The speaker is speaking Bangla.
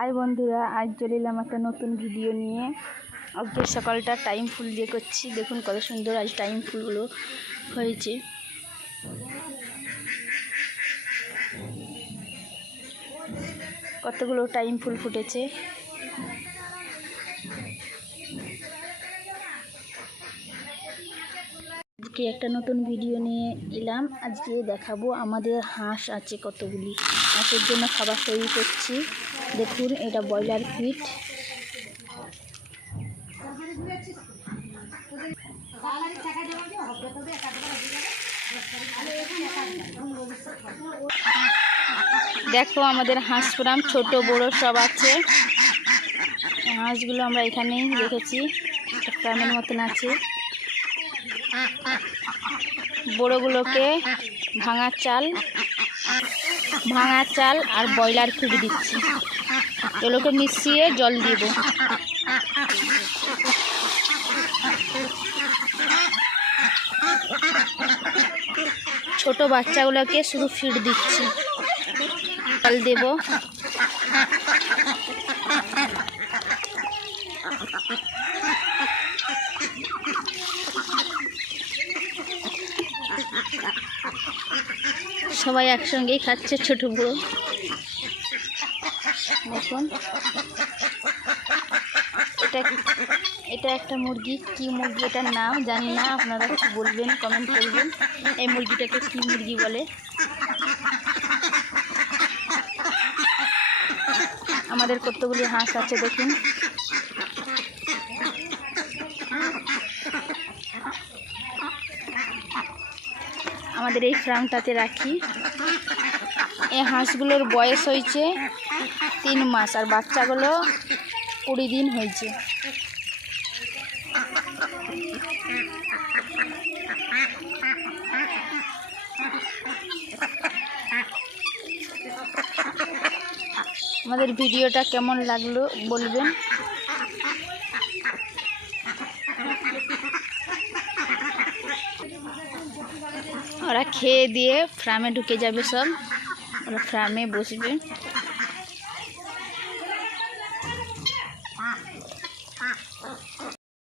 হাই বন্ধুরা, আজ চলে এলাম একটা নতুন ভিডিও নিয়ে। আজকে সকালটা টাইম ফুল দিয়ে করছি। দেখুন কত সুন্দর আজ টাইম ফুলগুলো হয়েছে। কতগুলো টাইম ফুল ফুটেছে। আজকে একটা নতুন ভিডিও নিয়ে এলাম। আজকে দেখাবো আমাদের হাঁস আছে কতগুলি। হাঁসের জন্য খাবার তৈরি করছি। দেখুন এটা ব্রয়লার ফিড। দেখো আমাদের হাঁস ফার্ম ছোট বড় সব আছে। হাঁসগুলো আমরা এখানেই রেখেছি, একটা ফার্মের মতন আছে। বড়গুলোকে ভাঙা চাল আর ব্রয়লার ফিড দিচ্ছি। এগুলোকে মিশিয়ে জল দিব। ছোট বাচ্চাগুলোকে শুধু ফিড দিচ্ছি, জল দেব। সবাই একসঙ্গেই খাচ্ছে, ছোট বড়। দেখুন এটা একটা মুরগি। কি মুরগি এটার নাম জানি না, আপনারা একটু বলবেন, কমেন্ট করবেন এই মুরগিটাকে কি মুরগি বলে। আমাদের কতগুলি হাঁস আছে দেখুন। আমাদের এই ফার্মটাতে রাখি। এই হাঁসগুলোর বয়স হয়েছে 3 মাস আর বাচ্চাগুলো 20 দিন হয়েছে। আমাদের ভিডিওটা কেমন লাগলো বলবেন। ওরা খেয়ে দিয়ে ফার্মে ঢুকে যাবে, সব ওরা ফার্মে বসবে।